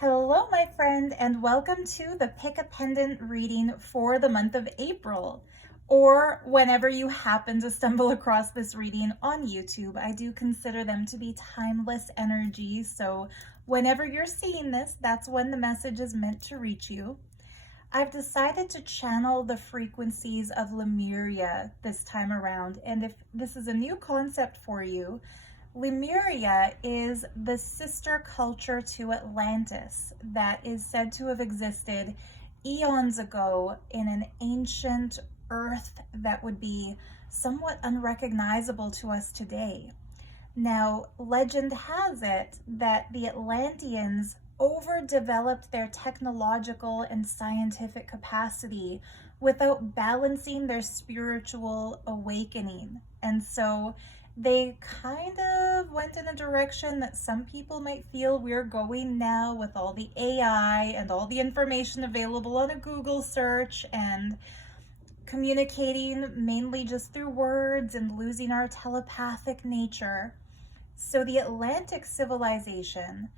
Hello, my friend, and welcome to the Pick a Pendant reading for the month of April, or whenever you happen to stumble across this reading on YouTube. I do consider them to be timeless energy, so whenever you're seeing this, that's when the message is meant to reach you. I've decided to channel the frequencies of Lemuria this time around, and if this is a new concept for you, Lemuria is the sister culture to Atlantis that is said to have existed eons ago in an ancient Earth that would be somewhat unrecognizable to us today. Now, legend has it that the Atlanteans overdeveloped their technological and scientific capacity without balancing their spiritual awakening. And so they kind of went in a direction that some people might feel we're going now with all the AI and all the information available on a Google search and communicating mainly just through words and losing our telepathic nature. So the Atlantic civilization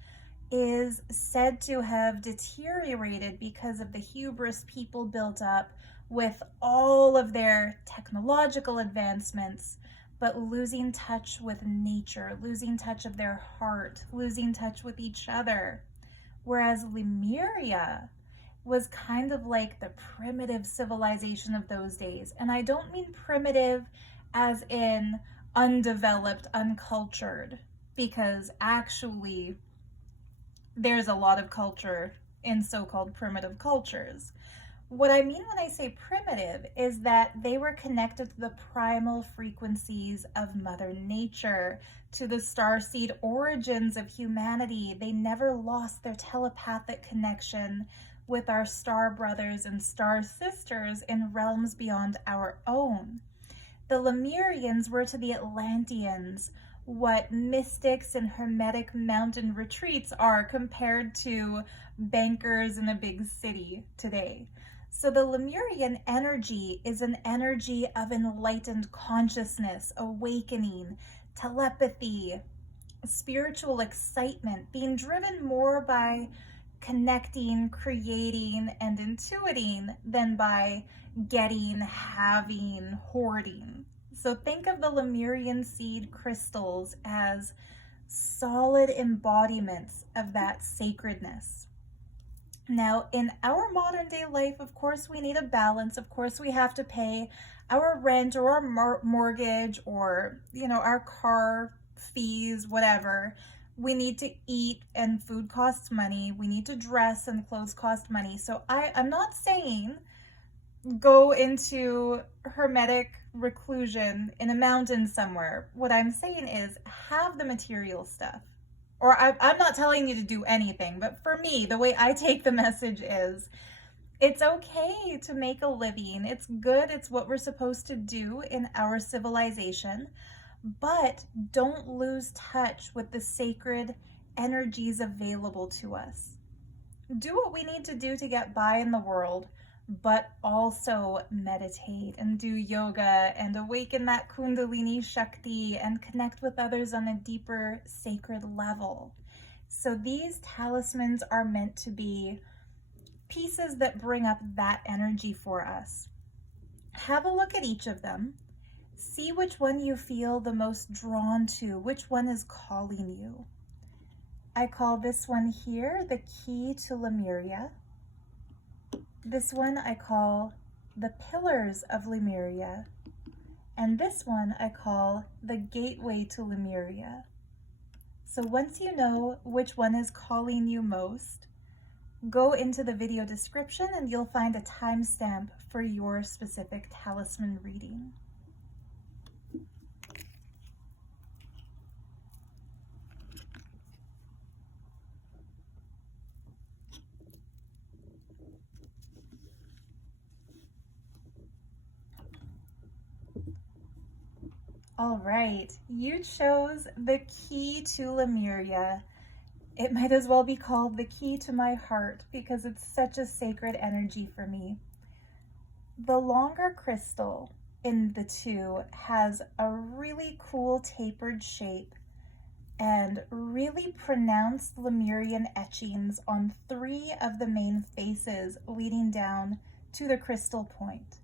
is said to have deteriorated because of the hubris people built up with all of their technological advancements, but losing touch with nature, losing touch of their heart, losing touch with each other. Whereas Lemuria was kind of like the primitive civilization of those days. And I don't mean primitive as in undeveloped, uncultured, because actually there's a lot of culture in so-called primitive cultures. What I mean when I say primitive is that they were connected to the primal frequencies of Mother Nature, to the starseed origins of humanity. They never lost their telepathic connection with our star brothers and star sisters in realms beyond our own. The Lemurians were to the Atlanteans what mystics in hermetic mountain retreats are compared to bankers in a big city today. So the Lemurian energy is an energy of enlightened consciousness, awakening, telepathy, spiritual excitement, being driven more by connecting, creating, and intuiting than by getting, having, hoarding. So think of the Lemurian seed crystals as solid embodiments of that sacredness. Now, in our modern day life, of course, we need a balance. Of course, we have to pay our rent or our mortgage or, our car fees, whatever. We need to eat and food costs money. We need to dress and clothes cost money. So I'm not saying go into hermetic reclusion in a mountain somewhere. What I'm saying is have the material stuff. Or I'm not telling you to do anything, but for me, the way I take the message is it's okay to make a living. It's good. It's what we're supposed to do in our civilization. But don't lose touch with the sacred energies available to us. Do what we need to do to get by in the world, but also meditate and do yoga and awaken that Kundalini Shakti and connect with others on a deeper sacred level. So these talismans are meant to be pieces that bring up that energy for us. Have a look at each of them. See which one you feel the most drawn to, which one is calling you. I call this one here the key to Lemuria. This one I call the pillars of Lemuria. And this one I call the gateway to Lemuria. So once you know which one is calling you most, go into the video description and you'll find a timestamp for your specific talisman reading. All right, you chose the key to Lemuria. It might as well be called the key to my heart because it's such a sacred energy for me. The longer crystal in the two has a really cool tapered shape and really pronounced Lemurian etchings on 3 of the main faces leading down to the crystal point.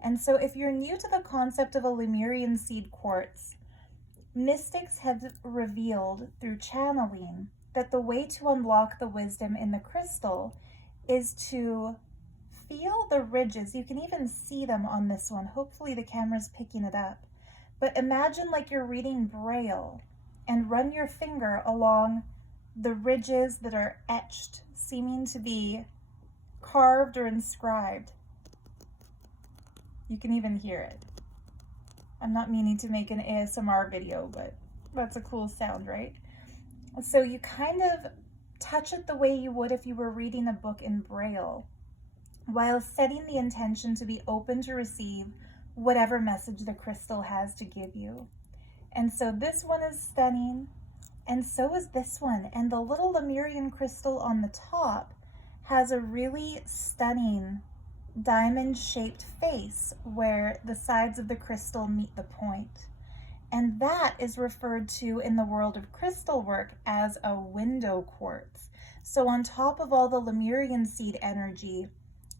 And so if you're new to the concept of a Lemurian seed quartz, mystics have revealed through channeling that the way to unlock the wisdom in the crystal is to feel the ridges. You can even see them on this one. Hopefully the camera's picking it up. But imagine like you're reading Braille and run your finger along the ridges that are etched, seeming to be carved or inscribed. You can even hear it. I'm not meaning to make an ASMR video, but that's a cool sound, right? So you kind of touch it the way you would if you were reading a book in Braille, while setting the intention to be open to receive whatever message the crystal has to give you. And so this one is stunning, and so is this one. And the little Lemurian crystal on the top has a really stunning diamond-shaped face where the sides of the crystal meet the point. And that is referred to in the world of crystal work as a window quartz. So on top of all the Lemurian seed energy,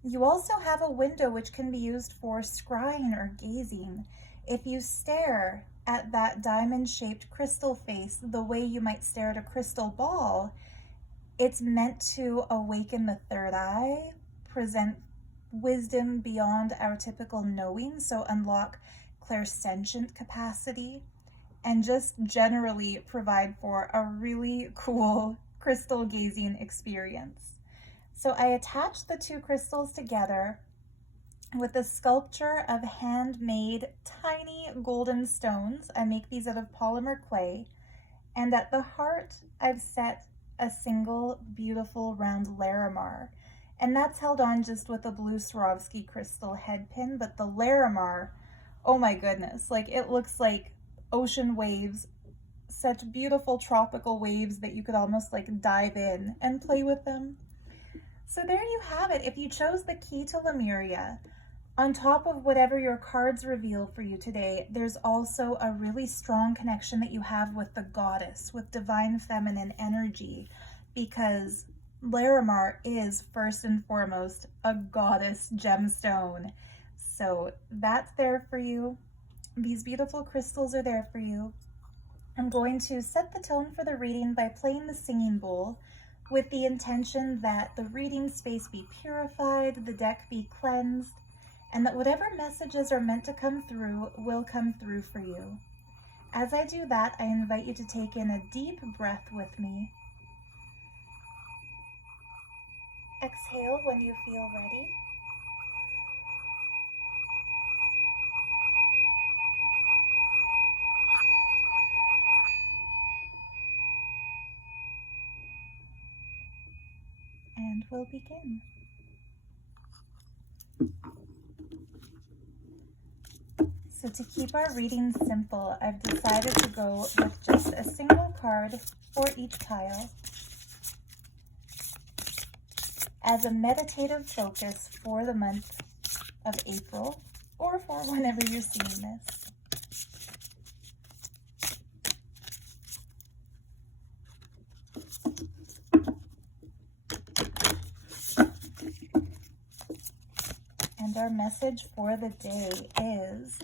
you also have a window which can be used for scrying or gazing. If you stare at that diamond-shaped crystal face the way you might stare at a crystal ball, it's meant to awaken the third eye, present wisdom beyond our typical knowing, so unlock clairsentient capacity, and just generally provide for a really cool crystal gazing experience. So I attached the 2 crystals together with a sculpture of handmade tiny golden stones. I make these out of polymer clay, and at the heart I've set a single beautiful round Larimar, and that's held on just with a blue Swarovski crystal head pin. But the Larimar, oh my goodness, like it looks like ocean waves, such beautiful tropical waves that you could almost like dive in and play with them. So there you have it. If you chose the key to Lemuria, on top of whatever your cards reveal for you today, there's also a really strong connection that you have with the goddess, with divine feminine energy, because Larimar is first and foremost a goddess gemstone. So that's there for you. These beautiful crystals are there for you. I'm going to set the tone for the reading by playing the singing bowl with the intention that the reading space be purified, the deck be cleansed, and that whatever messages are meant to come through will come through for you. As I do that, I invite you to take in a deep breath with me. Exhale when you feel ready. And we'll begin. So to keep our reading simple, I've decided to go with just a single card for each pile as a meditative focus for the month of April, or for whenever you're seeing this. And our message for the day is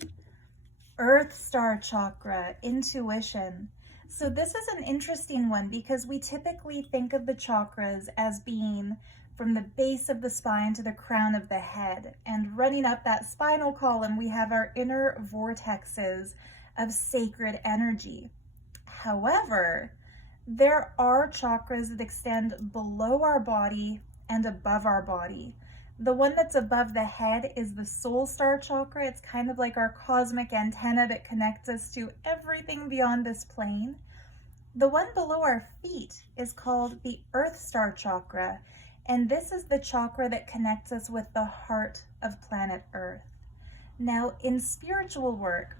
Earth Star Chakra, intuition. So this is an interesting one because we typically think of the chakras as being from the base of the spine to the crown of the head. And running up that spinal column, we have our inner vortexes of sacred energy. However, there are chakras that extend below our body and above our body. The one that's above the head is the soul star chakra. It's kind of like our cosmic antenna that connects us to everything beyond this plane. The one below our feet is called the earth star chakra, and this is the chakra that connects us with the heart of planet Earth. Now, in spiritual work,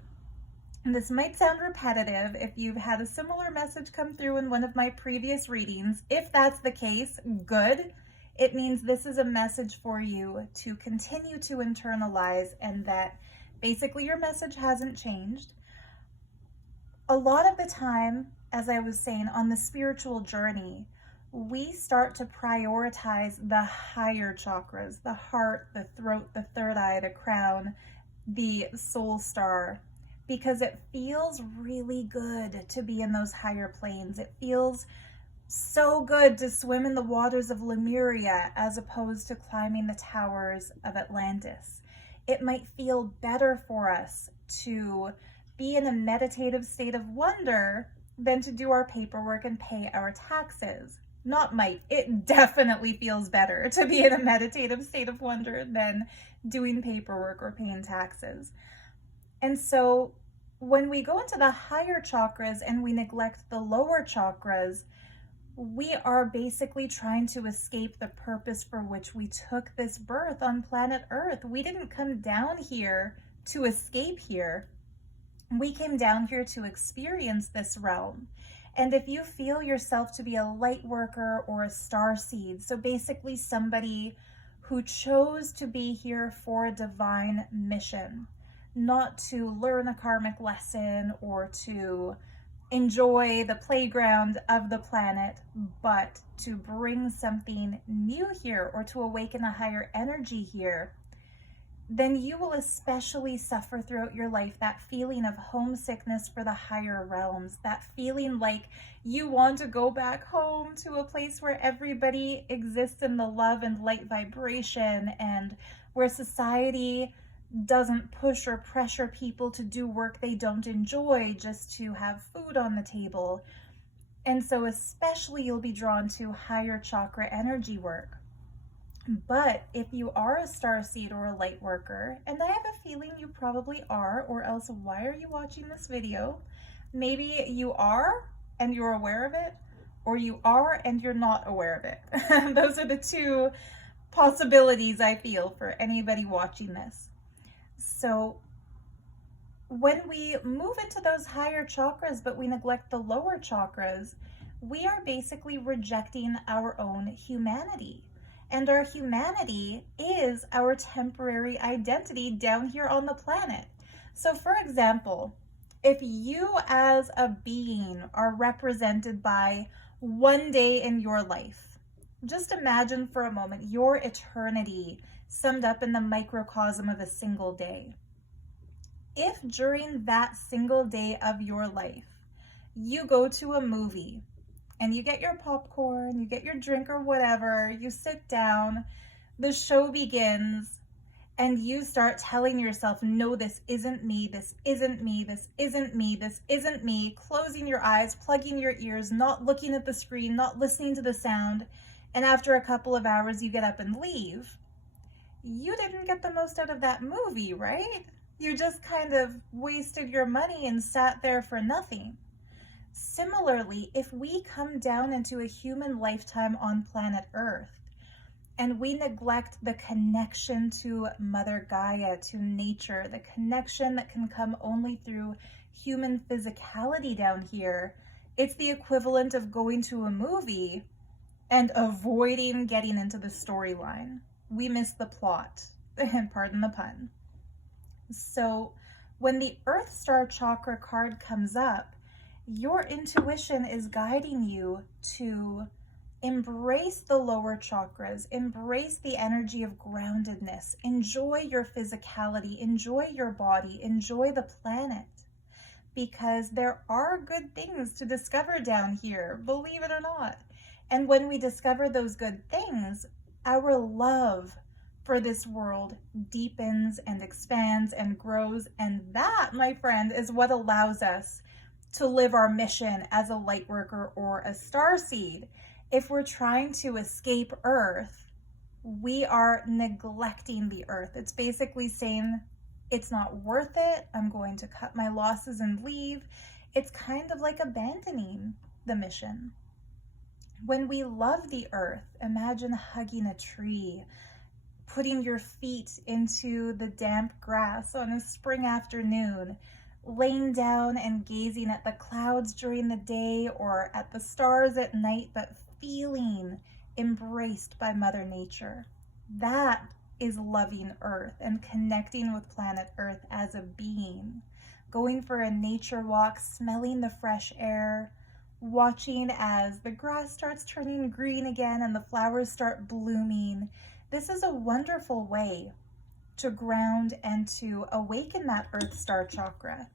and this might sound repetitive if you've had a similar message come through in one of my previous readings. If that's the case, good. It means this is a message for you to continue to internalize, and that basically your message hasn't changed. A lot of the time, as I was saying, on the spiritual journey, we start to prioritize the higher chakras, the heart, the throat, the third eye, the crown, the soul star, because it feels really good to be in those higher planes. It feels so good to swim in the waters of Lemuria as opposed to climbing the towers of Atlantis. It might feel better for us to be in a meditative state of wonder than to do our paperwork and pay our taxes. Not might, it definitely feels better to be in a meditative state of wonder than doing paperwork or paying taxes. And so when we go into the higher chakras and we neglect the lower chakras, we are basically trying to escape the purpose for which we took this birth on planet Earth. We didn't come down here to escape here. We came down here to experience this realm. And if you feel yourself to be a light worker or a star seed, so basically somebody who chose to be here for a divine mission, not to learn a karmic lesson or to enjoy the playground of the planet, but to bring something new here or to awaken a higher energy here, then you will especially suffer throughout your life that feeling of homesickness for the higher realms, that feeling like you want to go back home to a place where everybody exists in the love and light vibration, and where society doesn't push or pressure people to do work they don't enjoy just to have food on the table. And so especially you'll be drawn to higher chakra energy work. But if you are a star seed or a light worker, and I have a feeling you probably are, or else why are you watching this video? Maybe you are and you're aware of it, or you are and you're not aware of it. Those are the two possibilities I feel for anybody watching this. So when we move into those higher chakras, but we neglect the lower chakras, we are basically rejecting our own humanity. And our humanity is our temporary identity down here on the planet. So for example, if you as a being are represented by one day in your life, just imagine for a moment your eternity summed up in the microcosm of a single day. If during that single day of your life, you go to a movie and you get your popcorn, you get your drink or whatever, you sit down, the show begins, and you start telling yourself, no, this isn't me, this isn't me, this isn't me, this isn't me, closing your eyes, plugging your ears, not looking at the screen, not listening to the sound, and after a couple of hours you get up and leave, you didn't get the most out of that movie, right? You just kind of wasted your money and sat there for nothing. Similarly, if we come down into a human lifetime on planet Earth and we neglect the connection to Mother Gaia, to nature, the connection that can come only through human physicality down here, it's the equivalent of going to a movie and avoiding getting into the storyline. We miss the plot, and pardon the pun. So when the Earth Star Chakra card comes up, your intuition is guiding you to embrace the lower chakras, embrace the energy of groundedness, enjoy your physicality, enjoy your body, enjoy the planet, because there are good things to discover down here, believe it or not. And when we discover those good things, our love for this world deepens and expands and grows, and that, my friend, is what allows us to live our mission as a light worker or a star seed. If we're trying to escape Earth, we are neglecting the Earth. It's basically saying, it's not worth it, I'm going to cut my losses and leave. It's kind of like abandoning the mission. When we love the Earth, imagine hugging a tree, putting your feet into the damp grass on a spring afternoon, laying down and gazing at the clouds during the day or at the stars at night, but feeling embraced by Mother Nature. That is loving Earth and connecting with planet Earth as a being. Going for a nature walk, smelling the fresh air, watching as the grass starts turning green again and the flowers start blooming. This is a wonderful way to ground and to awaken that Earth Star chakra.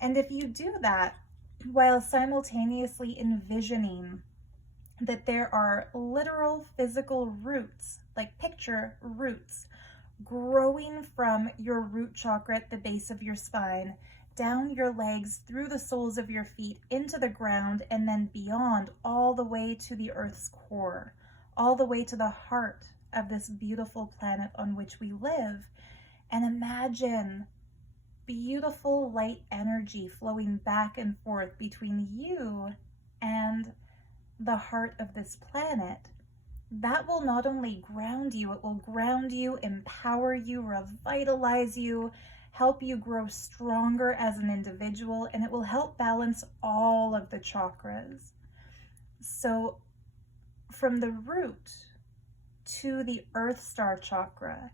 And if you do that while simultaneously envisioning that there are literal physical roots, like picture roots, growing from your root chakra at the base of your spine, down your legs, through the soles of your feet, into the ground, and then beyond, all the way to the Earth's core, all the way to the heart of this beautiful planet on which we live. And imagine beautiful light energy flowing back and forth between you and the heart of this planet. That will not only ground you, it will ground you, empower you, revitalize you, help you grow stronger as an individual, and it will help balance all of the chakras. So from the root to the Earth Star chakra,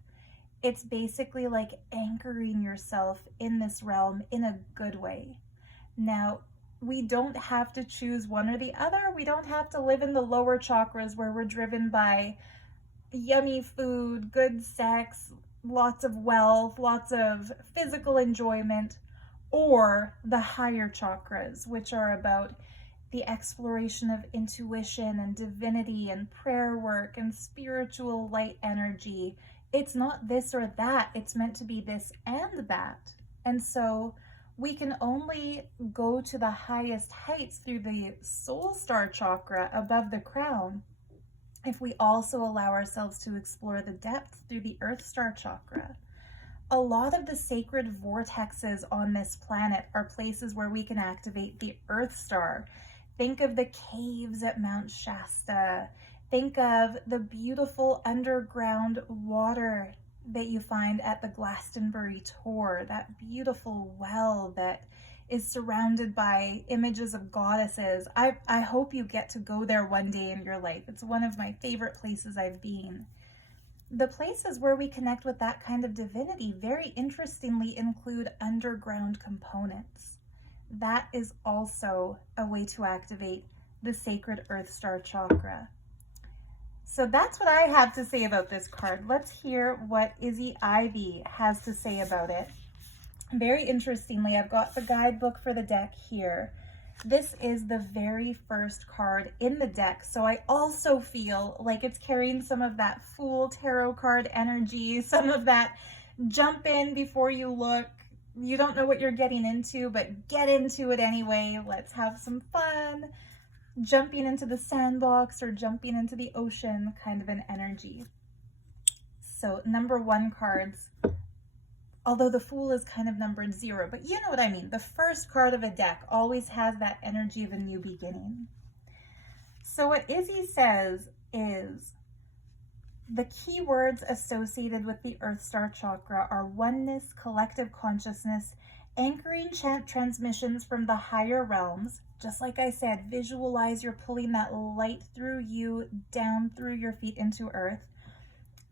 it's basically like anchoring yourself in this realm in a good way. Now, we don't have to choose one or the other. We don't have to live in the lower chakras where we're driven by yummy food, good sex, lots of wealth, lots of physical enjoyment, or the higher chakras, which are about the exploration of intuition and divinity and prayer work and spiritual light energy. It's not this or that. It's meant to be this and that. And so we can only go to the highest heights through the soul star chakra above the crown if we also allow ourselves to explore the depth through the Earth Star chakra. A lot of the sacred vortexes on this planet are places where we can activate the Earth Star. Think of the caves at Mount Shasta. Think of the beautiful underground water that you find at the Glastonbury Tor, that beautiful well that is surrounded by images of goddesses. I hope you get to go there one day in your life. It's one of my favorite places I've been. The places where we connect with that kind of divinity, very interestingly, include underground components. That is also a way to activate the sacred Earth Star chakra. So that's what I have to say about this card. Let's hear what Izzy Ivy has to say about it. Very interestingly, I've got the guidebook for the deck here. This is the very first card in the deck, so I also feel like it's carrying some of that Fool tarot card energy, some of that jump in before you look. You don't know what you're getting into, but get into it anyway. Let's have some fun. Jumping into the sandbox or jumping into the ocean kind of an energy. So number 1 cards, although the Fool is kind of numbered 0, but you know what I mean. The first card of a deck always has that energy of a new beginning. So what Izzy says is, the key words associated with the Earth Star chakra are oneness, collective consciousness, anchoring chant transmissions from the higher realms. Just like I said, visualize you're pulling that light through you, down through your feet into Earth.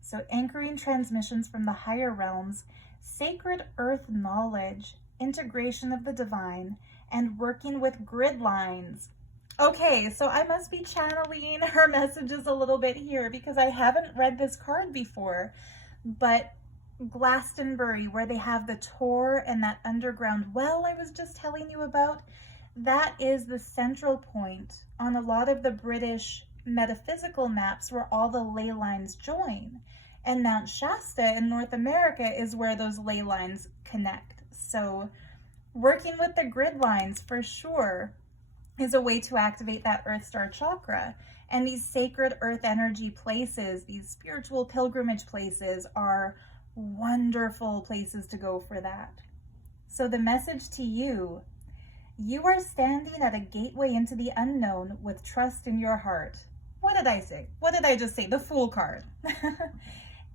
So anchoring transmissions from the higher realms, sacred Earth knowledge, integration of the divine, and working with grid lines. Okay, so I must be channeling her messages a little bit here because I haven't read this card before, but Glastonbury, where they have the Tor and that underground well I was just telling you about, that is the central point on a lot of the British metaphysical maps where all the ley lines join. And Mount Shasta in North America is where those ley lines connect. So working with the grid lines for sure is a way to activate that Earth Star chakra. And these sacred earth energy places, these spiritual pilgrimage places, are wonderful places to go for that. So the message to you, you are standing at a gateway into the unknown with trust in your heart. What did I say? What did I just say? The Fool card.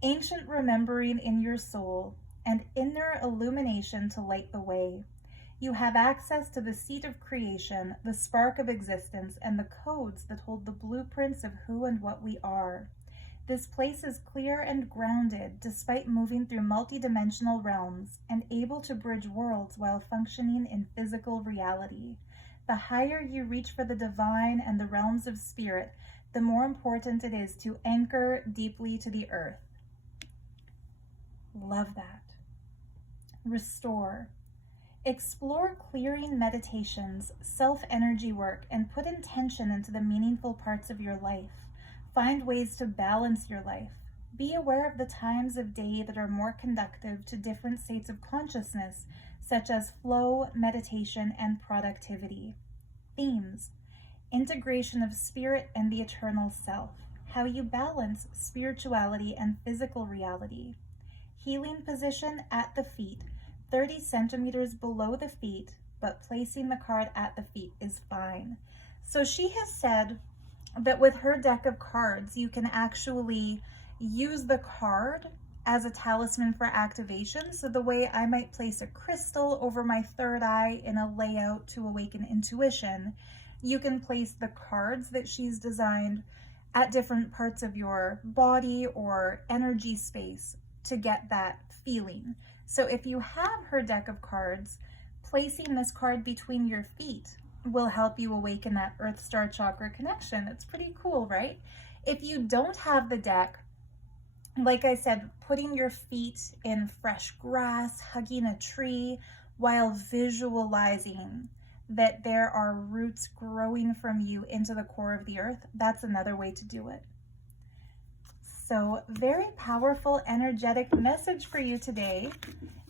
Ancient remembering in your soul and inner illumination to light the way. You have access to the seat of creation, the spark of existence, and the codes that hold the blueprints of who and what we are. This place is clear and grounded despite moving through multidimensional realms and able to bridge worlds while functioning in physical reality. The higher you reach for the divine and the realms of spirit, the more important it is to anchor deeply to the earth. Love that. Restore. Explore clearing meditations, self-energy work, and put intention into the meaningful parts of your life. Find ways to balance your life. Be aware of the times of day that are more conducive to different states of consciousness, such as flow, meditation, and productivity. Themes: integration of spirit and the eternal self, how you balance spirituality and physical reality. Healing position at the feet, 30 centimeters below the feet, but placing the card at the feet is fine. So she has said that with her deck of cards, you can actually use the card as a talisman for activation. So the way I might place a crystal over my third eye in a layout to awaken intuition, you can place the cards that she's designed at different parts of your body or energy space to get that feeling. So if you have her deck of cards, placing this card between your feet will help you awaken that Earth Star Chakra connection. It's pretty cool, right? If you don't have the deck, like I said, putting your feet in fresh grass, hugging a tree, while visualizing that there are roots growing from you into the core of the earth, that's another way to do it. So very powerful, energetic message for you today.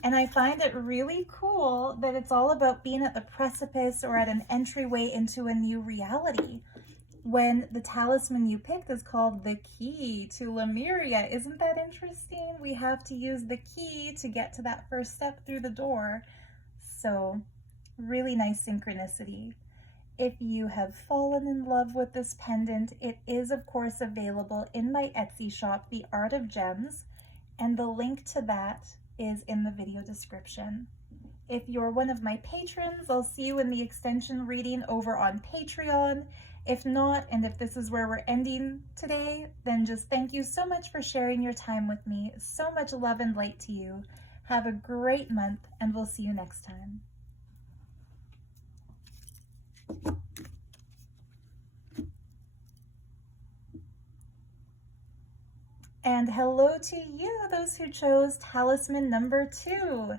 And I find it really cool that it's all about being at the precipice or at an entryway into a new reality, when the talisman you picked is called the key to Lemuria. Isn't that interesting? We have to use the key to get to that first step through the door. So really nice synchronicity. If you have fallen in love with this pendant, it is of course available in my Etsy shop, The Art of Gems, and the link to that is in the video description. If you're one of my patrons, I'll see you in the extension reading over on Patreon. If not, and if this is where we're ending today, then just thank you so much for sharing your time with me. So much love and light to you. Have a great month, and we'll see you next time. And hello to you, those who chose talisman number 2.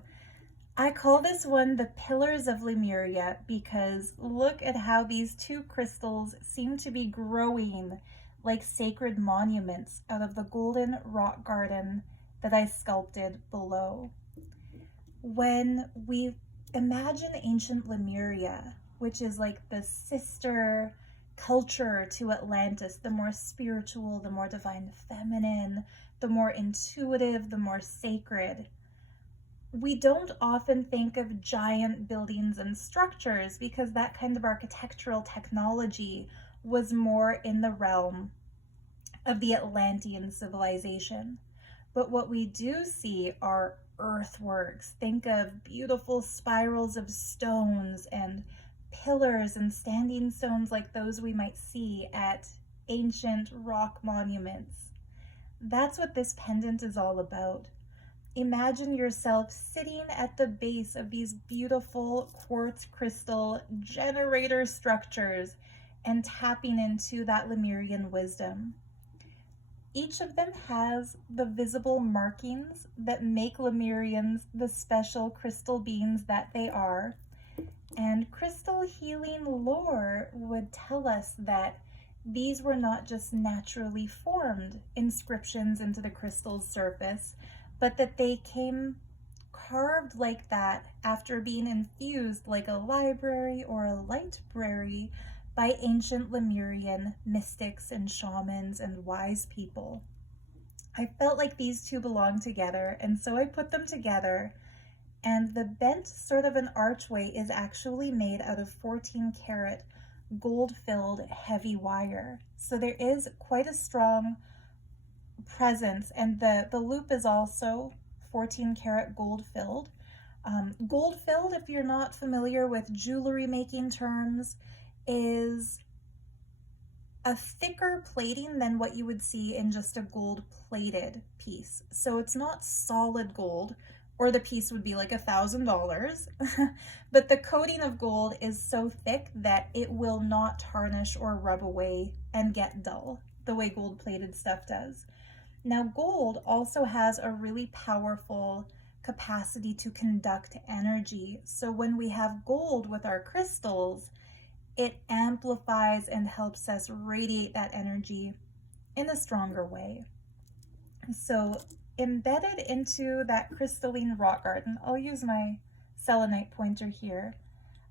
I call this one the Pillars of Lemuria because look at how these two crystals seem to be growing like sacred monuments out of the golden rock garden that I sculpted below. When we imagine ancient Lemuria, which is like the sister culture to Atlantis, the more spiritual, the more divine feminine, the more intuitive, the more sacred, we don't often think of giant buildings and structures because that kind of architectural technology was more in the realm of the Atlantean civilization. But what we do see are earthworks. Think of beautiful spirals of stones and pillars and standing stones like those we might see at ancient rock monuments. That's what this pendant is all about. Imagine yourself sitting at the base of these beautiful quartz crystal generator structures and tapping into that Lemurian wisdom. Each of them has the visible markings that make Lemurians the special crystal beings that they are. And crystal healing lore would tell us that these were not just naturally formed inscriptions into the crystal's surface, but that they came carved like that after being infused like a library or a lightbrary by ancient Lemurian mystics and shamans and wise people. I felt like these two belonged together, and so I put them together. And the bent sort of an archway is actually made out of 14 karat gold-filled heavy wire. So there is quite a strong presence, and the loop is also 14 karat gold-filled. Gold-filled, if you're not familiar with jewelry making terms, is a thicker plating than what you would see in just a gold-plated piece. So it's not solid gold or the piece would be like $1,000. But the coating of gold is so thick that it will not tarnish or rub away and get dull the way gold-plated stuff does. Now, gold also has a really powerful capacity to conduct energy. So when we have gold with our crystals, it amplifies and helps us radiate that energy in a stronger way. So embedded into that crystalline rock garden, I'll use my selenite pointer here.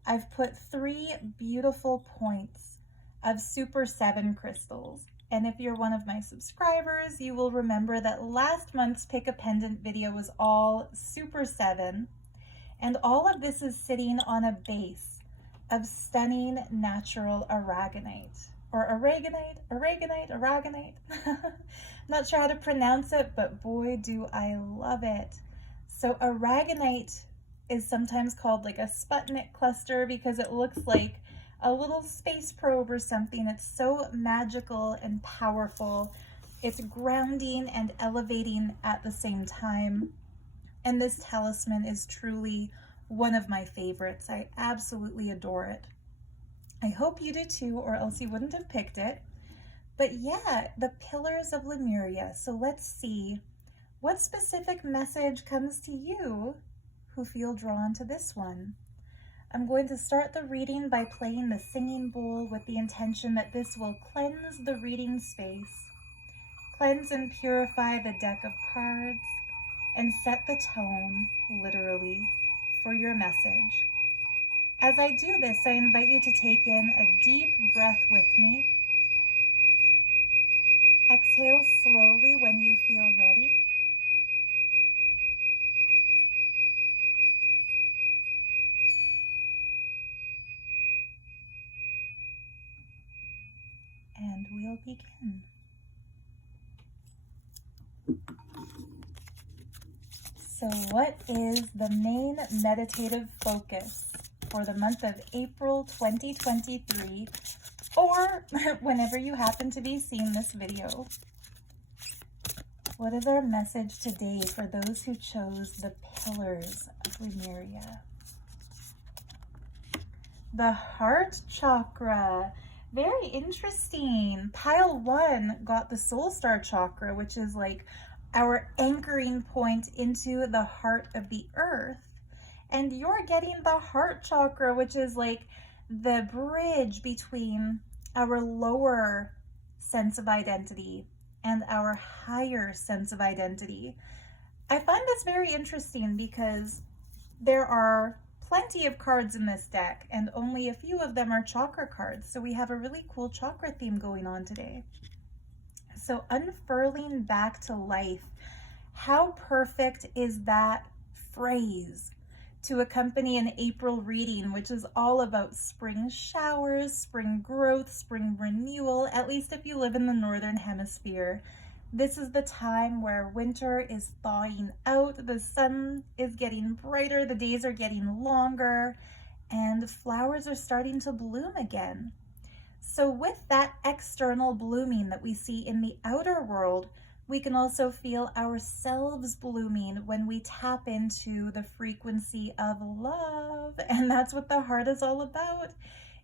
I've put 3 beautiful points of Super 7 crystals. And if you're one of my subscribers, you will remember that last month's Pick a Pendant video was all Super 7. And all of this is sitting on a base of stunning natural aragonite. Or aragonite. Not sure how to pronounce it, but boy, do I love it. So aragonite is sometimes called like a Sputnik cluster because it looks like a little space probe or something. It's so magical and powerful. It's grounding and elevating at the same time. And this talisman is truly one of my favorites. I absolutely adore it. I hope you do too, or else you wouldn't have picked it. But yeah, the Pillars of Lemuria. So let's see what specific message comes to you who feel drawn to this one. I'm going to start the reading by playing the singing bowl with the intention that this will cleanse the reading space, cleanse and purify the deck of cards, and set the tone, literally, for your message. As I do this, I invite you to take in a deep breath with me. Exhale slowly when you feel ready. And we'll begin. So what is the main meditative focus for the month of April 2023, or whenever you happen to be seeing this video? What is our message today for those who chose the Pillars of Lemuria? The heart chakra. Very interesting. Pile 1 got the soul star chakra, which is like our anchoring point into the heart of the earth. And you're getting the heart chakra, which is like the bridge between our lower sense of identity and our higher sense of identity. I find this very interesting because there are plenty of cards in this deck and only a few of them are chakra cards. So we have a really cool chakra theme going on today. So unfurling back to life. How perfect is that phrase to accompany an April reading, which is all about spring showers, spring growth, spring renewal, at least if you live in the Northern Hemisphere. This is the time where winter is thawing out, the sun is getting brighter, the days are getting longer, and flowers are starting to bloom again. So with that external blooming that we see in the outer world, we can also feel ourselves blooming when we tap into the frequency of love. And that's what the heart is all about.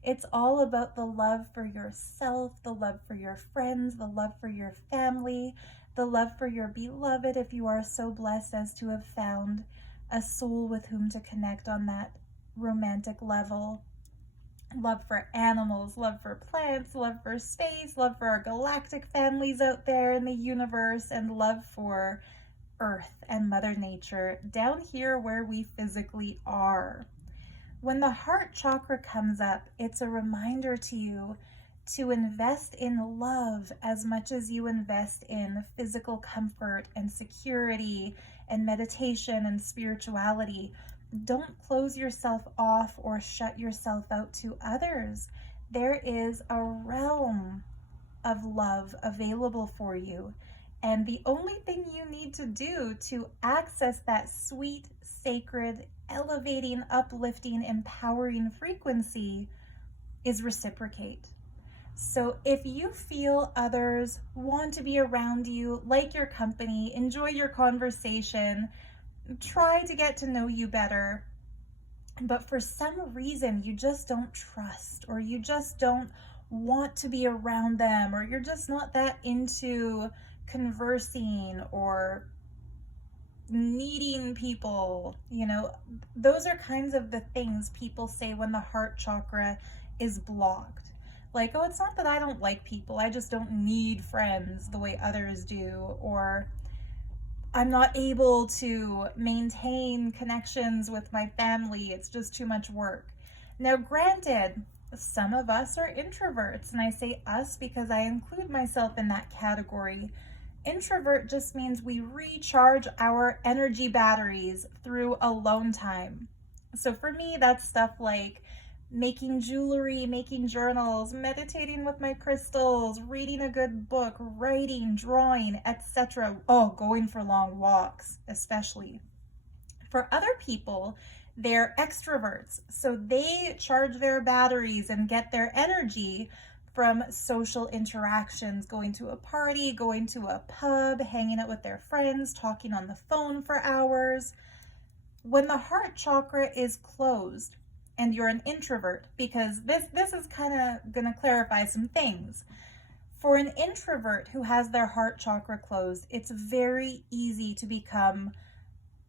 It's all about the love for yourself, the love for your friends, the love for your family, the love for your beloved if you are so blessed as to have found a soul with whom to connect on that romantic level. Love for animals, love for plants, love for space, love for our galactic families out there in the universe, and love for Earth and Mother Nature down here where we physically are. When the heart chakra comes up, it's a reminder to you to invest in love as much as you invest in physical comfort and security and meditation and spirituality. Don't close yourself off or shut yourself out to others. There is a realm of love available for you. And the only thing you need to do to access that sweet, sacred, elevating, uplifting, empowering frequency is reciprocate. So if you feel others want to be around you, like your company, enjoy your conversation, try to get to know you better, but for some reason you just don't trust, or you just don't want to be around them, or you're just not that into conversing or needing people. Those are kinds of the things people say when the heart chakra is blocked. Like, oh, it's not that I don't like people, I just don't need friends the way others do, or I'm not able to maintain connections with my family, it's just too much work. Now, granted, some of us are introverts, and I say us because I include myself in that category. Introvert just means we recharge our energy batteries through alone time. So for me, that's stuff like making jewelry, making journals, meditating with my crystals, reading a good book, writing, drawing, etc. Oh, going for long walks, especially. For other people, they're extroverts, so they charge their batteries and get their energy from social interactions, going to a party, going to a pub, hanging out with their friends, talking on the phone for hours. When the heart chakra is closed, and you're an introvert, because this is kind of going to clarify some things. For an introvert who has their heart chakra closed, it's very easy to become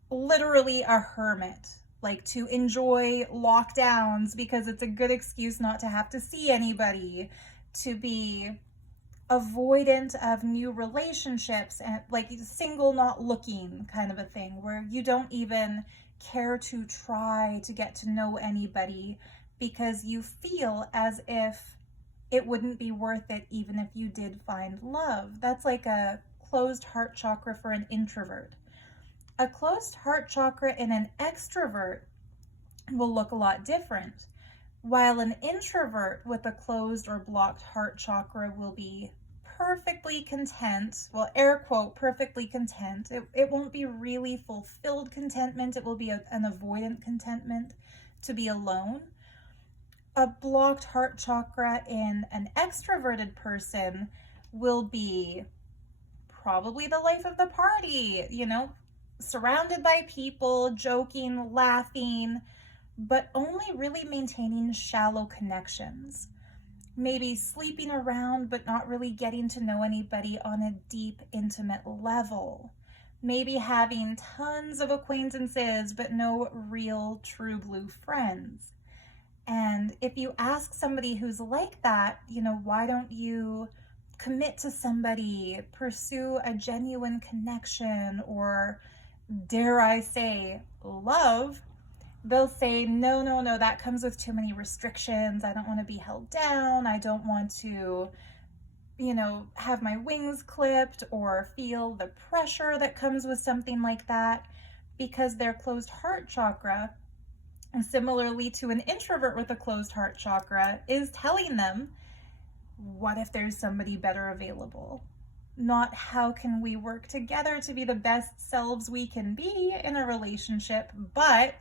literally a hermit, like to enjoy lockdowns because it's a good excuse not to have to see anybody, to be avoidant of new relationships, and like single not looking kind of a thing, where you don't even care to try to get to know anybody because you feel as if it wouldn't be worth it even if you did find love. That's like a closed heart chakra for an introvert. A closed heart chakra in an extrovert will look a lot different. While an introvert with a closed or blocked heart chakra will be perfectly content, well, air quote, perfectly content. It won't be really fulfilled contentment. It will be an avoidant contentment to be alone. A blocked heart chakra in an extroverted person will be probably the life of the party, surrounded by people, joking, laughing, but only really maintaining shallow connections. Maybe sleeping around, but not really getting to know anybody on a deep, intimate level. Maybe having tons of acquaintances, but no real, true blue friends. And if you ask somebody who's like that, why don't you commit to somebody, pursue a genuine connection, or dare I say, love? They'll say, no, that comes with too many restrictions. I don't want to be held down. I don't want to, have my wings clipped or feel the pressure that comes with something like that, because their closed heart chakra, and similarly to an introvert with a closed heart chakra, is telling them, what if there's somebody better available? Not how can we work together to be the best selves we can be in a relationship, but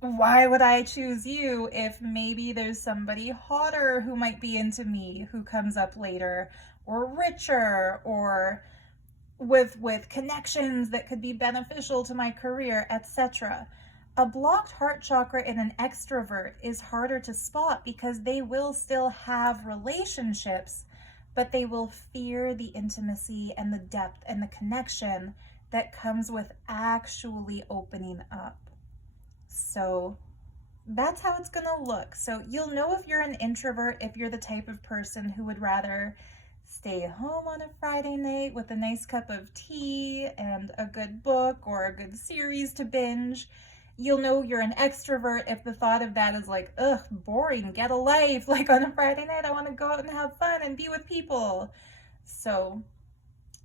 why would I choose you if maybe there's somebody hotter who might be into me who comes up later, or richer, or with connections that could be beneficial to my career, etc. A blocked heart chakra in an extrovert is harder to spot because they will still have relationships, but they will fear the intimacy and the depth and the connection that comes with actually opening up. So that's how it's gonna look. So you'll know if you're an introvert if you're the type of person who would rather stay home on a Friday night with a nice cup of tea and a good book or a good series to binge. You'll know you're an extrovert if the thought of that is like, ugh, boring, get a life. Like on a Friday night, I want to go out and have fun and be with people. So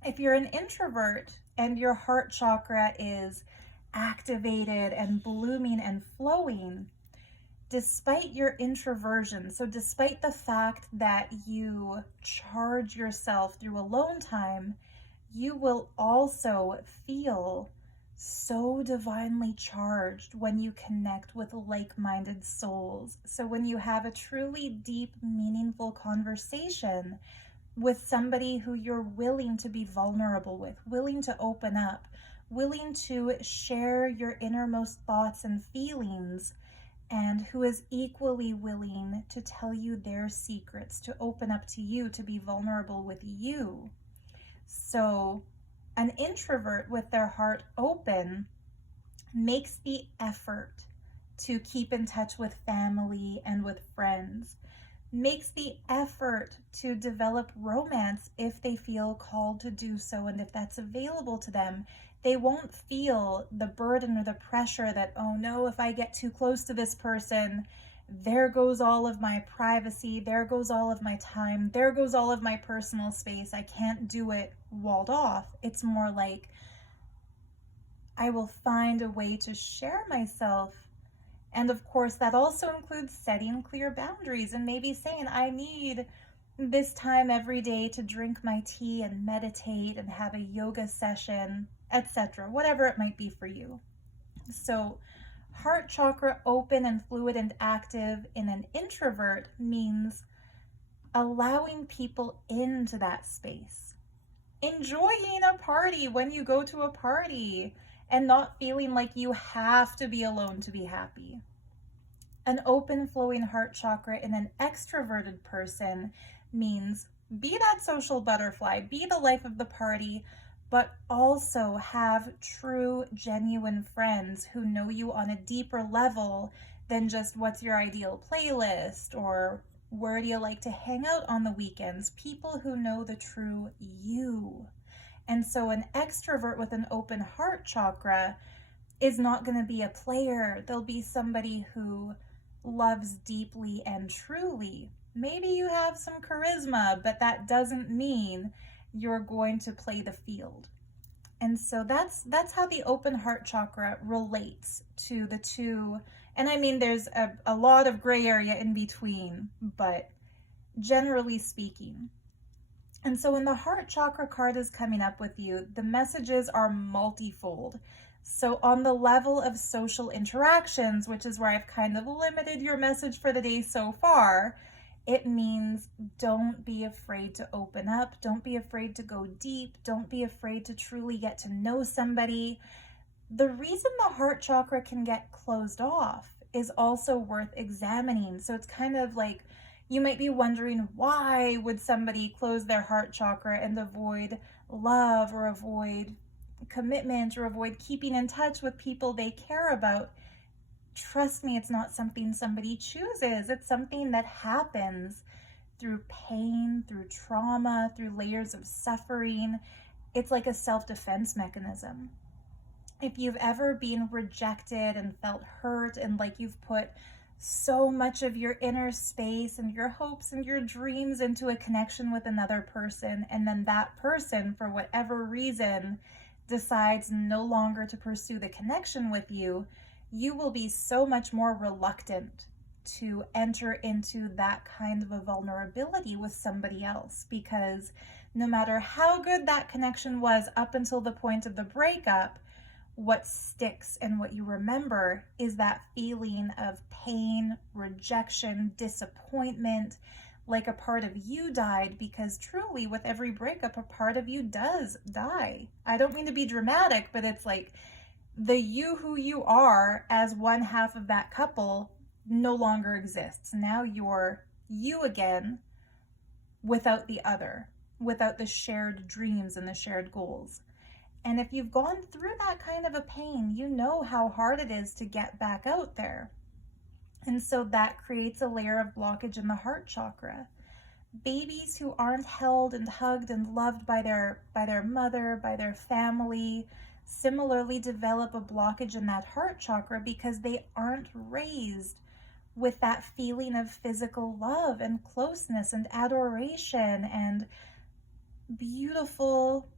if you're an introvert and your heart chakra is activated and blooming and flowing, despite your introversion, so despite the fact that you charge yourself through alone time, you will also feel so divinely charged when you connect with like-minded souls. So when you have a truly deep, meaningful conversation, with somebody who you're willing to be vulnerable with, willing to open up, willing to share your innermost thoughts and feelings, and who is equally willing to tell you their secrets, to open up to you, to be vulnerable with you. So an introvert with their heart open makes the effort to keep in touch with family and with friends, makes the effort to develop romance if they feel called to do so and if that's available to them. They won't feel the burden or the pressure that, oh no, if I get too close to this person, there goes all of my privacy, there goes all of my time, there goes all of my personal space, I can't do it, walled off. It's more like, I will find a way to share myself. And of course, that also includes setting clear boundaries and maybe saying, I need this time every day to drink my tea and meditate and have a yoga session, etc., whatever it might be for you. So heart chakra open and fluid and active in an introvert means allowing people into that space, enjoying a party when you go to a party, and not feeling like you have to be alone to be happy. An open flowing heart chakra in an extroverted person means be that social butterfly, be the life of the party, but also have true, genuine friends who know you on a deeper level than just what's your ideal playlist or where do you like to hang out on the weekends. People who know the true you. And so an extrovert with an open heart chakra is not going to be a player. They'll be somebody who loves deeply and truly. Maybe you have some charisma, but that doesn't mean you're going to play the field. And so that's how the open heart chakra relates to the two. And I mean, there's a lot of gray area in between, but generally speaking. And so when the heart chakra card is coming up with you, the messages are multifold. So on the level of social interactions, which is where I've kind of limited your message for the day so far, it means don't be afraid to open up. Don't be afraid to go deep. Don't be afraid to truly get to know somebody. The reason the heart chakra can get closed off is also worth examining. So it's kind of like, you might be wondering, why would somebody close their heart chakra and avoid love or avoid commitment or avoid keeping in touch with people they care about? Trust me, it's not something somebody chooses. It's something that happens through pain, through trauma, through layers of suffering. It's like a self-defense mechanism. If you've ever been rejected and felt hurt and like you've put so much of your inner space and your hopes and your dreams into a connection with another person, and then that person, for whatever reason, decides no longer to pursue the connection with you, you will be so much more reluctant to enter into that kind of a vulnerability with somebody else, because no matter how good that connection was up until the point of the breakup, what sticks and what you remember is that feeling of pain, rejection, disappointment, like a part of you died, because truly with every breakup, a part of you does die. I don't mean to be dramatic, but it's like the you who you are as one half of that couple no longer exists. Now you're you again without the other, without the shared dreams and the shared goals. And if you've gone through that kind of a pain, you know how hard it is to get back out there. And so that creates a layer of blockage in the heart chakra. Babies who aren't held and hugged and loved by their mother, by their family, similarly develop a blockage in that heart chakra because they aren't raised with that feeling of physical love and closeness and adoration and beautiful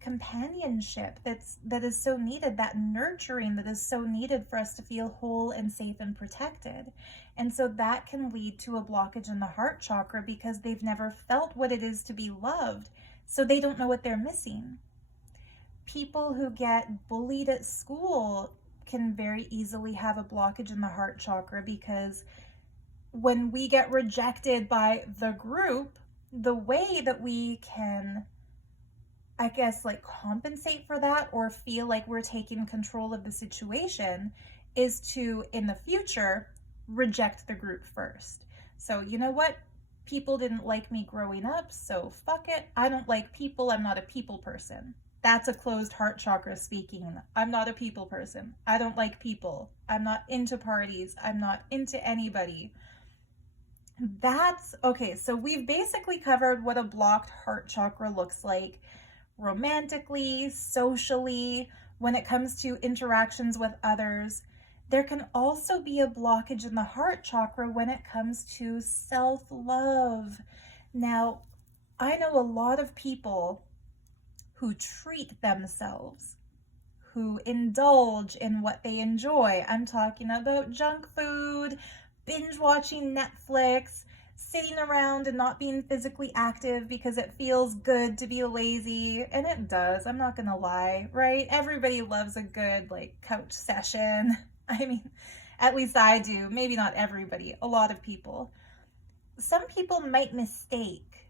companionship that is so needed, that nurturing that is so needed for us to feel whole and safe and protected. And so that can lead to a blockage in the heart chakra because they've never felt what it is to be loved, so they don't know what they're missing. People who get bullied at school can very easily have a blockage in the heart chakra because when we get rejected by the group, the way that we can, I guess, like compensate for that or feel like we're taking control of the situation is to, in the future, reject the group first. So, you know what? People didn't like me growing up, so fuck it. I don't like people. I'm not a people person. That's a closed heart chakra speaking. I'm not a people person. I don't like people. I'm not into parties. I'm not into anybody. That's okay. So we've basically covered what a blocked heart chakra looks like romantically, socially, when it comes to interactions with others. There can also be a blockage in the heart chakra when it comes to self-love. Now, I know a lot of people who treat themselves, who indulge in what they enjoy. I'm talking about junk food, binge watching Netflix, sitting around and not being physically active because it feels good to be lazy. And it does, I'm not gonna lie, right? Everybody loves a good like couch session. I mean, at least I do. Maybe not everybody, a lot of people. Some people might mistake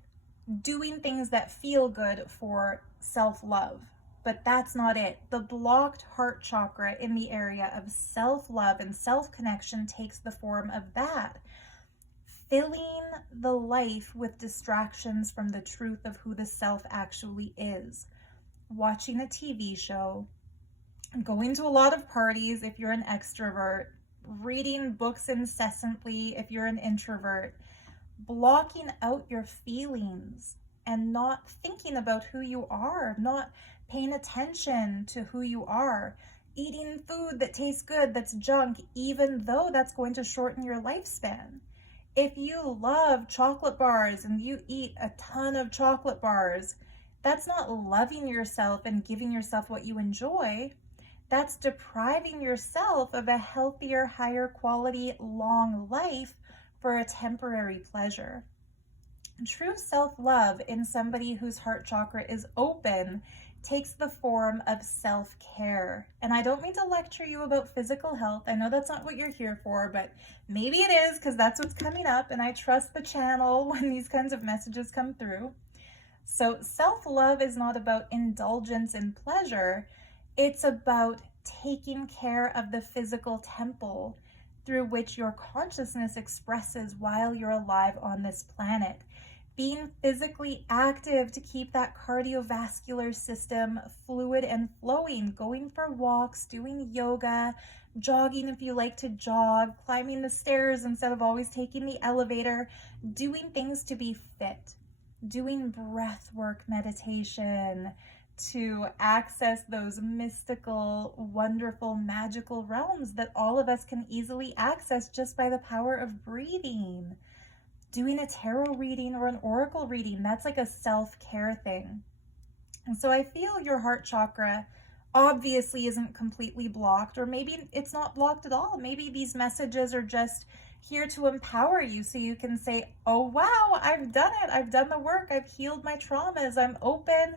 doing things that feel good for self-love, but that's not it. The blocked heart chakra in the area of self-love and self-connection takes the form of that. Filling the life with distractions from the truth of who the self actually is. Watching a TV show, going to a lot of parties if you're an extrovert, reading books incessantly if you're an introvert, blocking out your feelings and not thinking about who you are, not paying attention to who you are, eating food that tastes good that's junk, even though that's going to shorten your lifespan. If you love chocolate bars and you eat a ton of chocolate bars, that's not loving yourself and giving yourself what you enjoy. That's depriving yourself of a healthier, higher quality, long life for a temporary pleasure. True self-love in somebody whose heart chakra is open takes the form of self-care. And I don't mean to lecture you about physical health. I know that's not what you're here for, but maybe it is because that's what's coming up, and I trust the channel when these kinds of messages come through. So self-love is not about indulgence in pleasure. It's about taking care of the physical temple through which your consciousness expresses while you're alive on this planet. Being physically active to keep that cardiovascular system fluid and flowing, going for walks, doing yoga, jogging if you like to jog, climbing the stairs instead of always taking the elevator, doing things to be fit, doing breath work meditation to access those mystical, wonderful, magical realms that all of us can easily access just by the power of breathing. Doing a tarot reading or an oracle reading, that's like a self-care thing. And so I feel your heart chakra obviously isn't completely blocked, or maybe it's not blocked at all. Maybe these messages are just here to empower you so you can say, oh wow, I've done it. I've done the work. I've healed my traumas. I'm open.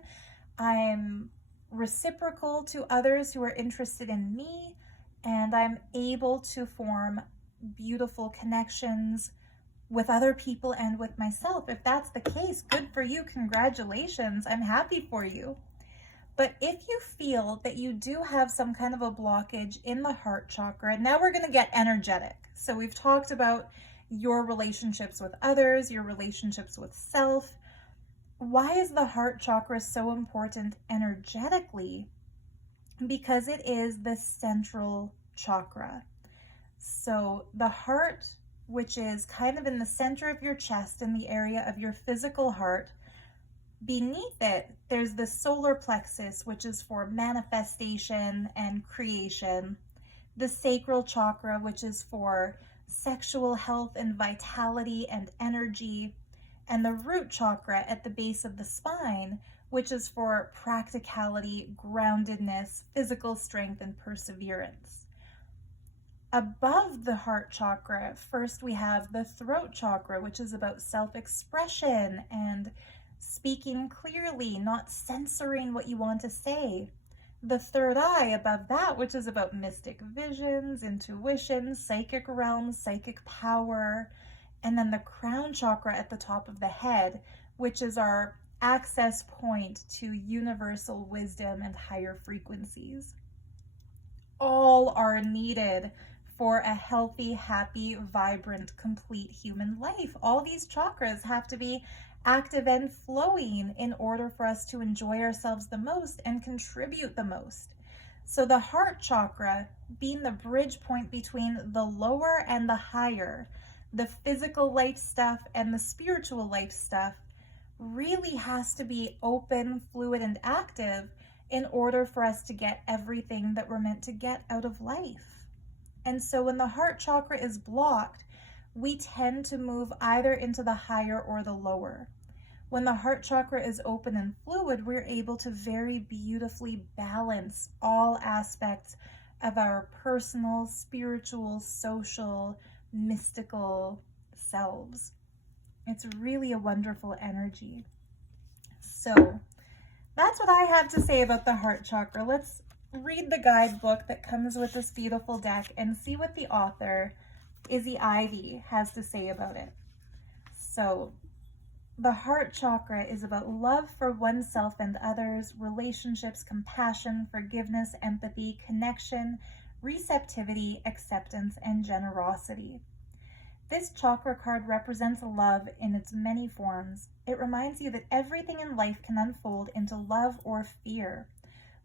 I'm reciprocal to others who are interested in me, and I'm able to form beautiful connections with other people and with myself. If that's the case, good for you. Congratulations. I'm happy for you. But if you feel that you do have some kind of a blockage in the heart chakra, now we're going to get energetic. So we've talked about your relationships with others, your relationships with self. Why is the heart chakra so important energetically? Because it is the central chakra. So the heart, which is kind of in the center of your chest, in the area of your physical heart, beneath it, there's the solar plexus, which is for manifestation and creation, the sacral chakra, which is for sexual health and vitality and energy, and the root chakra at the base of the spine, which is for practicality, groundedness, physical strength, and perseverance. Above the heart chakra, first we have the throat chakra, which is about self-expression and speaking clearly, not censoring what you want to say. The third eye above that, which is about mystic visions, intuition, psychic realms, psychic power. And then the crown chakra at the top of the head, which is our access point to universal wisdom and higher frequencies. All are needed for a healthy, happy, vibrant, complete human life. All these chakras have to be active and flowing in order for us to enjoy ourselves the most and contribute the most. So the heart chakra, being the bridge point between the lower and the higher, the physical life stuff and the spiritual life stuff, really has to be open, fluid, and active in order for us to get everything that we're meant to get out of life. And so when the heart chakra is blocked, we tend to move either into the higher or the lower. When the heart chakra is open and fluid, we're able to very beautifully balance all aspects of our personal, spiritual, social, mystical selves. It's really a wonderful energy. So that's what I have to say about the heart chakra. Let's read the guidebook that comes with this beautiful deck and see what the author, Izzy Ivy, has to say about it. So the heart chakra is about love for oneself and others, relationships, compassion, forgiveness, empathy, connection, receptivity, acceptance, and generosity. This chakra card represents love in its many forms. It reminds you that everything in life can unfold into love or fear.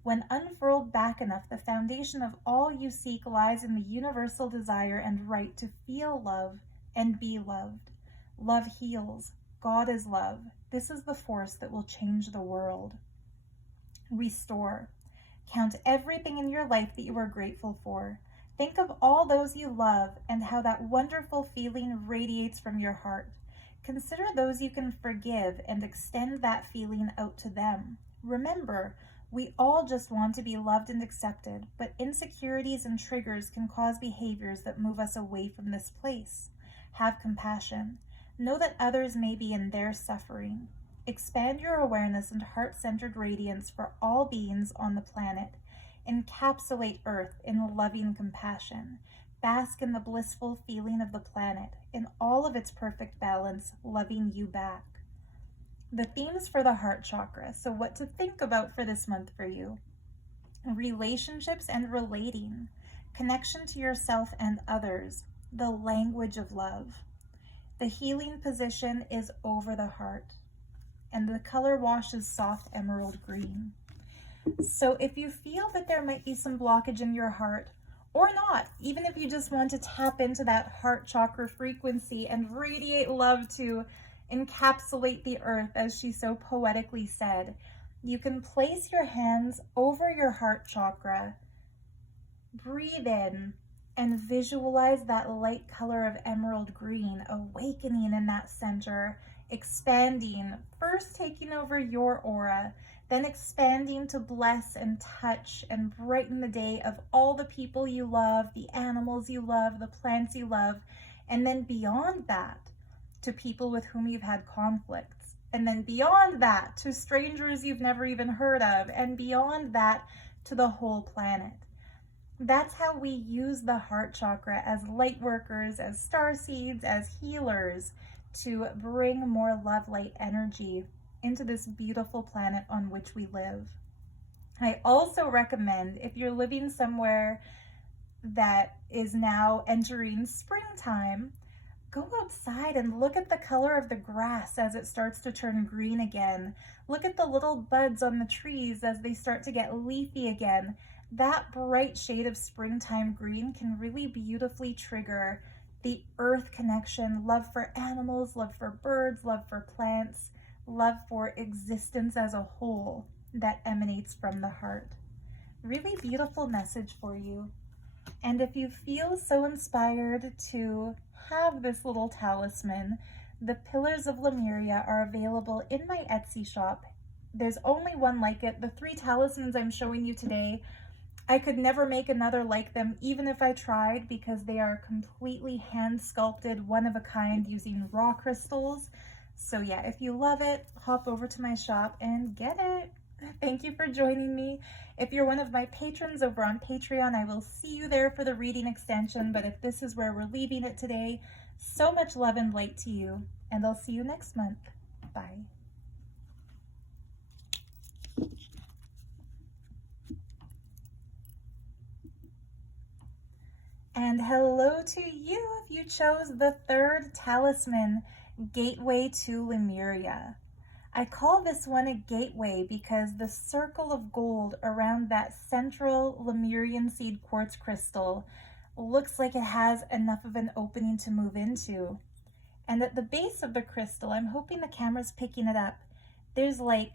When unfurled back enough, the foundation of all you seek lies in the universal desire and right to feel love and be loved. Love heals. God is love. This is the force that will change the world. Restore. Count everything in your life that you are grateful for. Think of all those you love and how that wonderful feeling radiates from your heart. Consider those you can forgive and extend that feeling out to them. Remember, we all just want to be loved and accepted, but insecurities and triggers can cause behaviors that move us away from this place. Have compassion. Know that others may be in their suffering. Expand your awareness and heart-centered radiance for all beings on the planet. Encapsulate Earth in loving compassion. Bask in the blissful feeling of the planet, in all of its perfect balance, loving you back. The themes for the heart chakra, so what to think about for this month for you. Relationships and relating. Connection to yourself and others. The language of love. The healing position is over the heart. And the color wash is soft emerald green. So if you feel that there might be some blockage in your heart, or not, even if you just want to tap into that heart chakra frequency and radiate love to encapsulate the earth, as she so poetically said, you can place your hands over your heart chakra, breathe in, and visualize that light color of emerald green awakening in that center, expanding, first taking over your aura, then expanding to bless and touch and brighten the day of all the people you love, the animals you love, the plants you love, and then beyond that to people with whom you've had conflicts, and then beyond that to strangers you've never even heard of, and beyond that to the whole planet. That's how we use the heart chakra as light workers, as star seeds, as healers, to bring more love, light, energy into this beautiful planet on which we live. I also recommend, if you're living somewhere that is now entering springtime, go outside and look at the color of the grass as it starts to turn green again. Look at the little buds on the trees as they start to get leafy again. That bright shade of springtime green can really beautifully trigger the earth connection, love for animals, love for birds, love for plants, love for existence as a whole that emanates from the heart. Really beautiful message for you. And if you feel so inspired to have this little talisman, the Pillars of Lemuria are available in my Etsy shop. There's only one like it. The 3 talismans I'm showing you today, I could never make another like them, even if I tried, because they are completely hand sculpted, one of a kind, using raw crystals. So yeah, if you love it, hop over to my shop and get it. Thank you for joining me. If you're one of my patrons over on Patreon, I will see you there for the reading extension. But if this is where we're leaving it today, so much love and light to you, and I'll see you next month. Bye. And hello to you if you chose the third talisman, Gateway to Lemuria. I call this one a gateway because the circle of gold around that central Lemurian seed quartz crystal looks like it has enough of an opening to move into. And at the base of the crystal, I'm hoping the camera's picking it up, there's like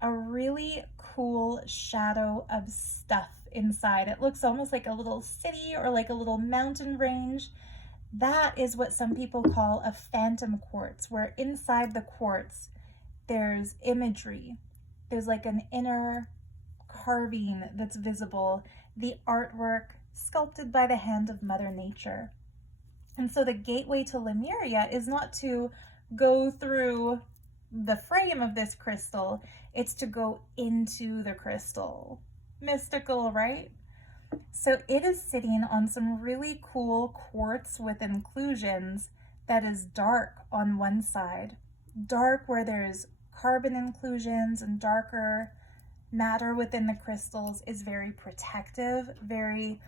a really cool shadow of stuff inside. It looks almost like a little city or like a little mountain range. That is what some people call a phantom quartz, where inside the quartz there's imagery. There's like an inner carving that's visible, the artwork sculpted by the hand of Mother Nature. And so the gateway to Lemuria is not to go through the frame of this crystal, it's to go into the crystal. Mystical, right? So it is sitting on some really cool quartz with inclusions that is dark on one side. Dark where there's carbon inclusions, and darker matter within the crystals is very protective, very...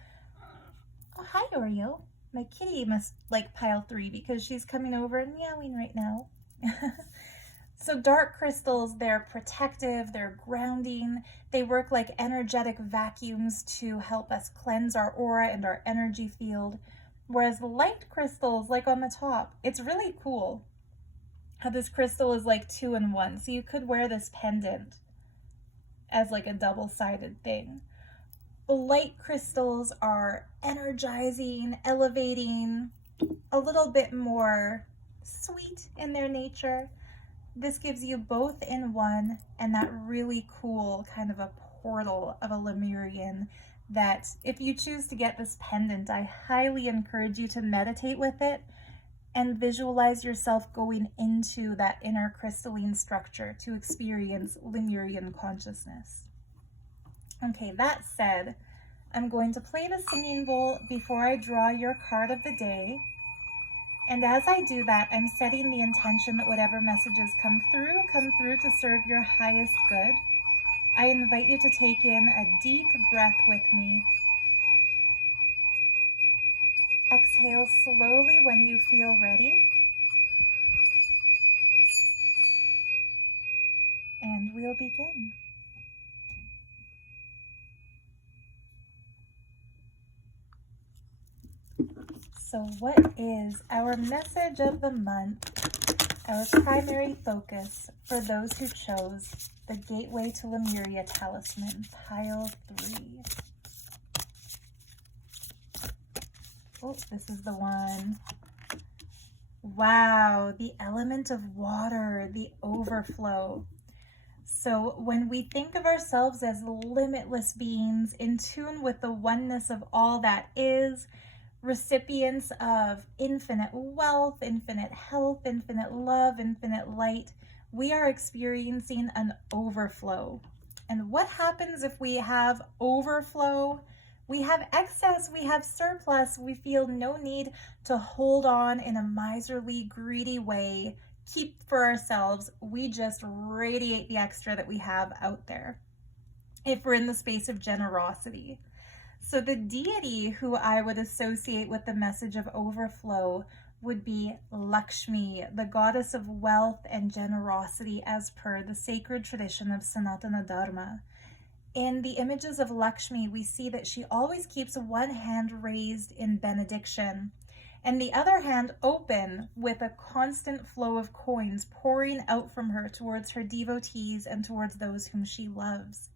Oh, hi, Oreo. My kitty must like pile 3 because she's coming over and meowing right now. So dark crystals, they're protective, they're grounding, they work like energetic vacuums to help us cleanse our aura and our energy field. Whereas light crystals, like on the top, it's really cool how this crystal is like 2 in 1. So you could wear this pendant as like a double-sided thing. Light crystals are energizing, elevating, a little bit more sweet in their nature. This gives you both in one, and that really cool kind of a portal of a Lemurian that if you choose to get this pendant, I highly encourage you to meditate with it and visualize yourself going into that inner crystalline structure to experience Lemurian consciousness. Okay, that said, I'm going to play the singing bowl before I draw your card of the day. And as I do that, I'm setting the intention that whatever messages come through to serve your highest good. I invite you to take in a deep breath with me. Exhale slowly when you feel ready. And we'll begin. So what is our message of the month, our primary focus for those who chose the Gateway to Lemuria Talisman, pile 3? Oh, this is the one. Wow, the element of water, the overflow. So when we think of ourselves as limitless beings in tune with the oneness of all that is, recipients of infinite wealth, infinite health, infinite love, infinite light, we are experiencing an overflow. And what happens if we have overflow? We have excess, we have surplus, we feel no need to hold on in a miserly, greedy way, keep for ourselves. We just radiate the extra that we have out there if we're in the space of generosity. So the deity who I would associate with the message of overflow would be Lakshmi, the goddess of wealth and generosity as per the sacred tradition of Sanatana Dharma. In the images of Lakshmi, we see that she always keeps one hand raised in benediction and the other hand open with a constant flow of coins pouring out from her towards her devotees and towards those whom she loves.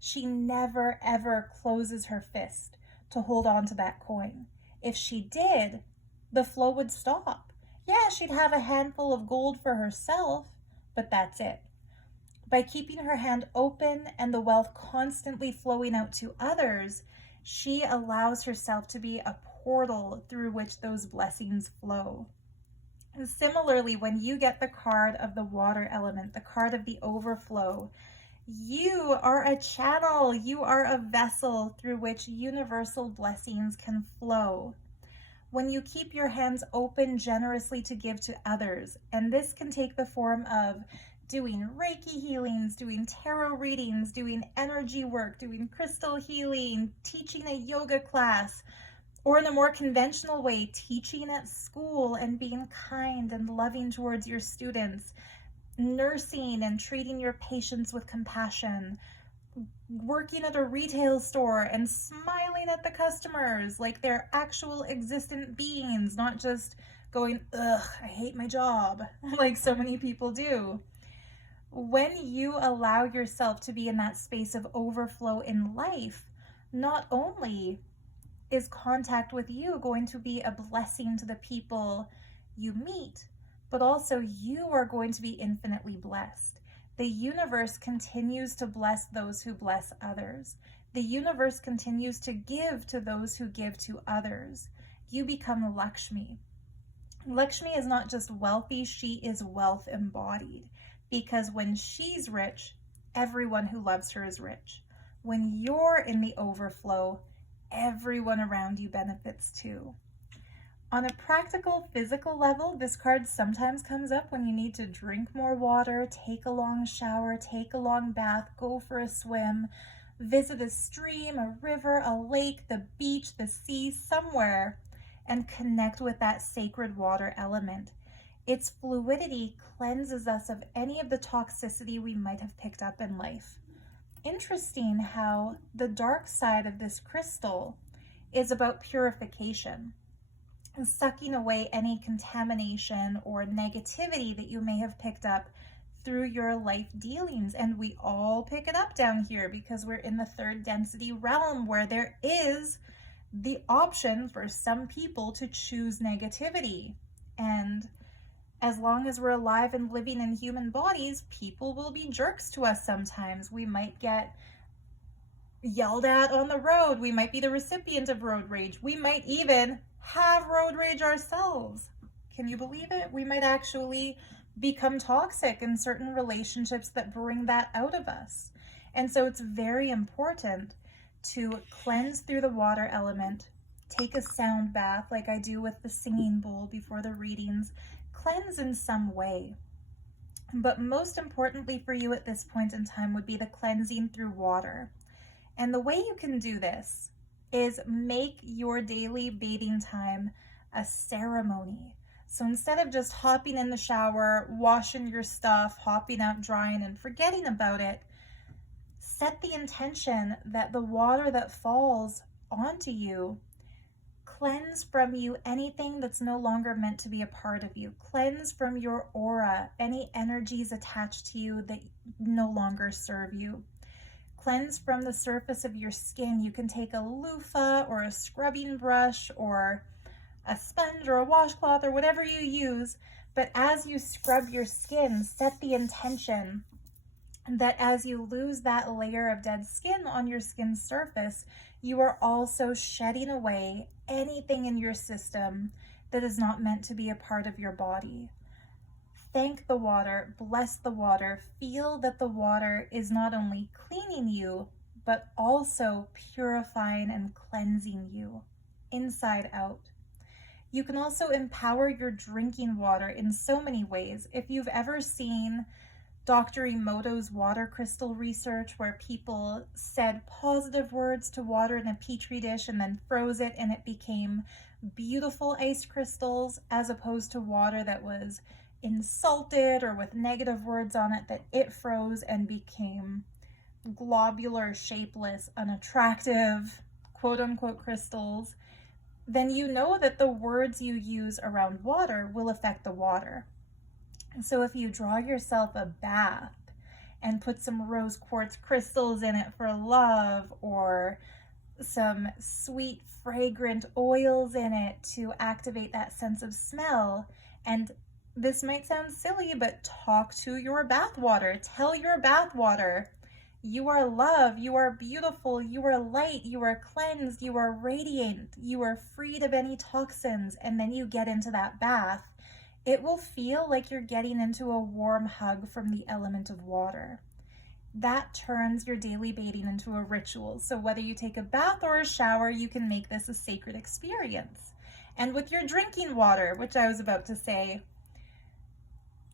She never ever closes her fist to hold on to that coin. If she did, the flow would stop. Yeah, she'd have a handful of gold for herself, but that's it. By keeping her hand open and the wealth constantly flowing out to others, she allows herself to be a portal through which those blessings flow. And similarly, when you get the card of the water element, the card of the overflow, you are a channel, you are a vessel through which universal blessings can flow. When you keep your hands open generously to give to others, and this can take the form of doing Reiki healings, doing tarot readings, doing energy work, doing crystal healing, teaching a yoga class, Or in a more conventional way, teaching at school and being kind and loving towards your students, nursing and treating your patients with compassion, working at a retail store and smiling at the customers like they're actual existent beings, not just going, ugh, I hate my job, like so many people do. When you allow yourself to be in that space of overflow in life, not only is contact with you going to be a blessing to the people you meet, but also you are going to be infinitely blessed. The universe continues to bless those who bless others. The universe continues to give to those who give to others. You become Lakshmi. Lakshmi is not just wealthy, she is wealth embodied. Because when she's rich, everyone who loves her is rich. When you're in the overflow, everyone around you benefits too. On a practical, physical level, this card sometimes comes up when you need to drink more water, take a long shower, take a long bath, go for a swim, visit a stream, a river, a lake, the beach, the sea, somewhere, and connect with that sacred water element. Its fluidity cleanses us of any of the toxicity we might have picked up in life. Interesting how the dark side of this crystal is about purification, sucking away any contamination or negativity that you may have picked up through your life dealings. And we all pick it up down here because we're in the third density realm, where there is the option for some people to choose negativity. And as long as we're alive and living in human bodies, people will be jerks to us sometimes. We might get yelled at on the road. We might be the recipient of road rage. We might even have road rage ourselves. Can you believe it? We might actually become toxic in certain relationships that bring that out of us. And so it's very important to cleanse through the water element, take a sound bath like I do with the singing bowl before the readings, cleanse in some way. But most importantly for you at this point in time would be the cleansing through water. And the way you can do this is make your daily bathing time a ceremony. So instead of just hopping in the shower, washing your stuff, hopping out, drying, and forgetting about it, set the intention that the water that falls onto you cleanse from you anything that's no longer meant to be a part of you. Cleanse from your aura any energies attached to you that no longer serve you. Cleanse from the surface of your skin. You can take a loofah or a scrubbing brush or a sponge or a washcloth or whatever you use, but as you scrub your skin, set the intention that as you lose that layer of dead skin on your skin's surface, you are also shedding away anything in your system that is not meant to be a part of your body. Thank the water, bless the water, feel that the water is not only cleaning you, but also purifying and cleansing you inside out. You can also empower your drinking water in so many ways. If you've ever seen Dr. Emoto's water crystal research, where people said positive words to water in a petri dish and then froze it and it became beautiful ice crystals, as opposed to water that was insulted or with negative words on it, that it froze and became globular, shapeless, unattractive, quote unquote crystals, then you know that the words you use around water will affect the water. And so if you draw yourself a bath and put some rose quartz crystals in it for love, or some sweet fragrant oils in it to activate that sense of smell, and this might sound silly, but talk to your bath water. Tell your bath water, you are love, you are beautiful, you are light, you are cleansed, you are radiant, you are freed of any toxins. And then you get into that bath. It will feel like you're getting into a warm hug from the element of water. That turns your daily bathing into a ritual. So whether you take a bath or a shower, you can make this a sacred experience. And with your drinking water, which I was about to say,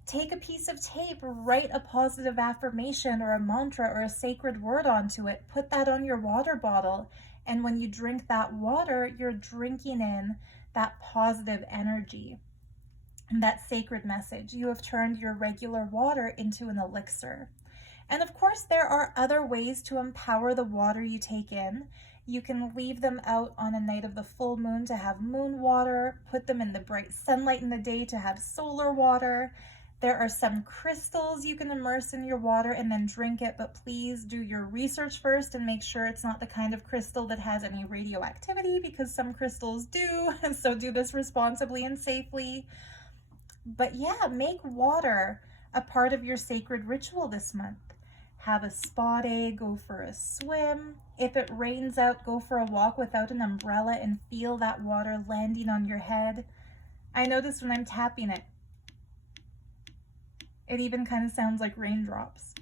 take a piece of tape, write a positive affirmation or a mantra or a sacred word onto it, put that on your water bottle, And when you drink that water, you're drinking in that positive energy and that sacred message. You have turned your regular water into an elixir. And of course, there are other ways to empower the water you take in. You can leave them out on a night of the full moon to have moon water, put them in the bright sunlight in the day to have solar water. There are some crystals you can immerse in your water and then drink it, but please do your research first and make sure it's not the kind of crystal that has any radioactivity, because some crystals do, so do this responsibly and safely. But yeah, make water a part of your sacred ritual this month. Have a spa day, go for a swim. If it rains out, go for a walk without an umbrella and feel that water landing on your head. I notice when I'm tapping it, it even kind of sounds like raindrops.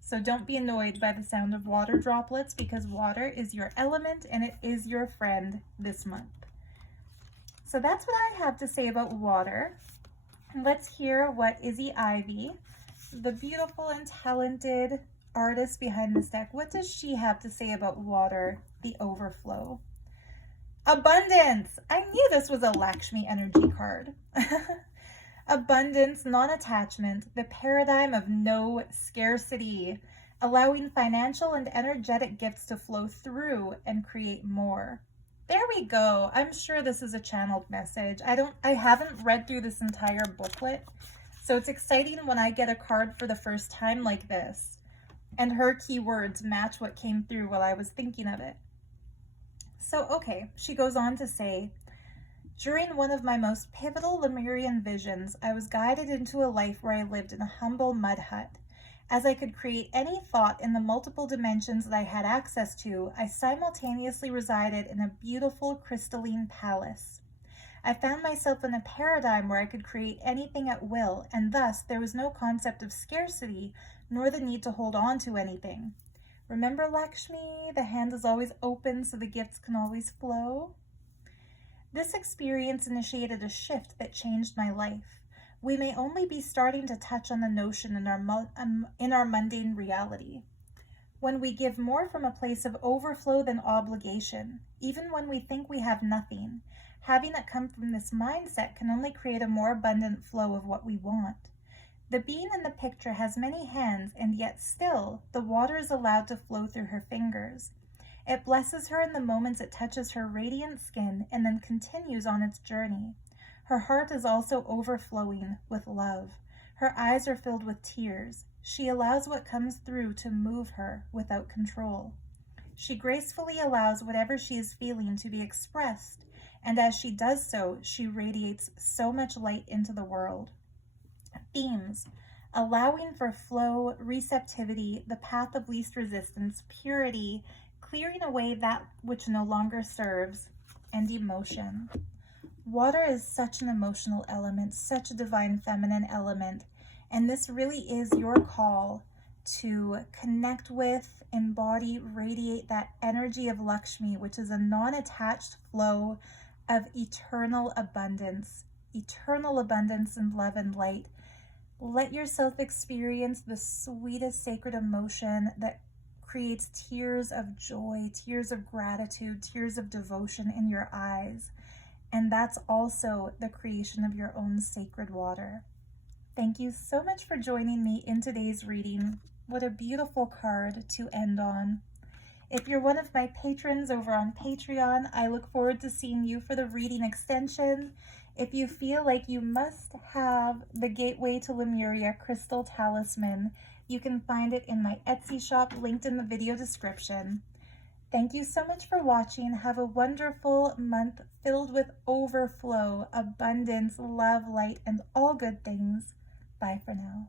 So don't be annoyed by the sound of water droplets, because water is your element and it is your friend this month. So that's what I have to say about water. Let's hear what Izzy Ivy, the beautiful and talented artist behind this deck, what does she have to say about water, the overflow? Abundance! I knew this was a Lakshmi energy card. Abundance, non-attachment, the paradigm of no scarcity, allowing financial and energetic gifts to flow through and create more. There we go. I'm sure this is a channeled message. I haven't read through this entire booklet, so it's exciting when I get a card for the first time like this, and her keywords match what came through while I was thinking of it. So, okay, she goes on to say, during one of my most pivotal Lemurian visions, I was guided into a life where I lived in a humble mud hut. As I could create any thought in the multiple dimensions that I had access to, I simultaneously resided in a beautiful crystalline palace. I found myself in a paradigm where I could create anything at will, and thus there was no concept of scarcity, nor the need to hold on to anything. Remember, Lakshmi, the hand is always open so the gifts can always flow? This experience initiated a shift that changed my life. We may only be starting to touch on the notion in our mundane reality. When we give more from a place of overflow than obligation, even when we think we have nothing, having it come from this mindset can only create a more abundant flow of what we want. The being in the picture has many hands, and yet still, the water is allowed to flow through her fingers. It blesses her in the moments it touches her radiant skin and then continues on its journey. Her heart is also overflowing with love. Her eyes are filled with tears. She allows what comes through to move her without control. She gracefully allows whatever she is feeling to be expressed, and as she does so, she radiates so much light into the world. Themes: allowing for flow, receptivity, the path of least resistance, purity, clearing away that which no longer serves, and emotion. Water is such an emotional element, such a divine feminine element, and this really is your call to connect with, embody, radiate that energy of Lakshmi, which is a non-attached flow of eternal abundance in love and light. Let yourself experience the sweetest sacred emotion that creates tears of joy, tears of gratitude, tears of devotion in your eyes. And that's also the creation of your own sacred water. Thank you so much for joining me in today's reading. What a beautiful card to end on. If you're one of my patrons over on Patreon, I look forward to seeing you for the reading extension. If you feel like you must have the Gateway to Lemuria Crystal Talisman, you can find it in my Etsy shop linked in the video description. Thank you so much for watching. Have a wonderful month filled with overflow, abundance, love, light, and all good things. Bye for now.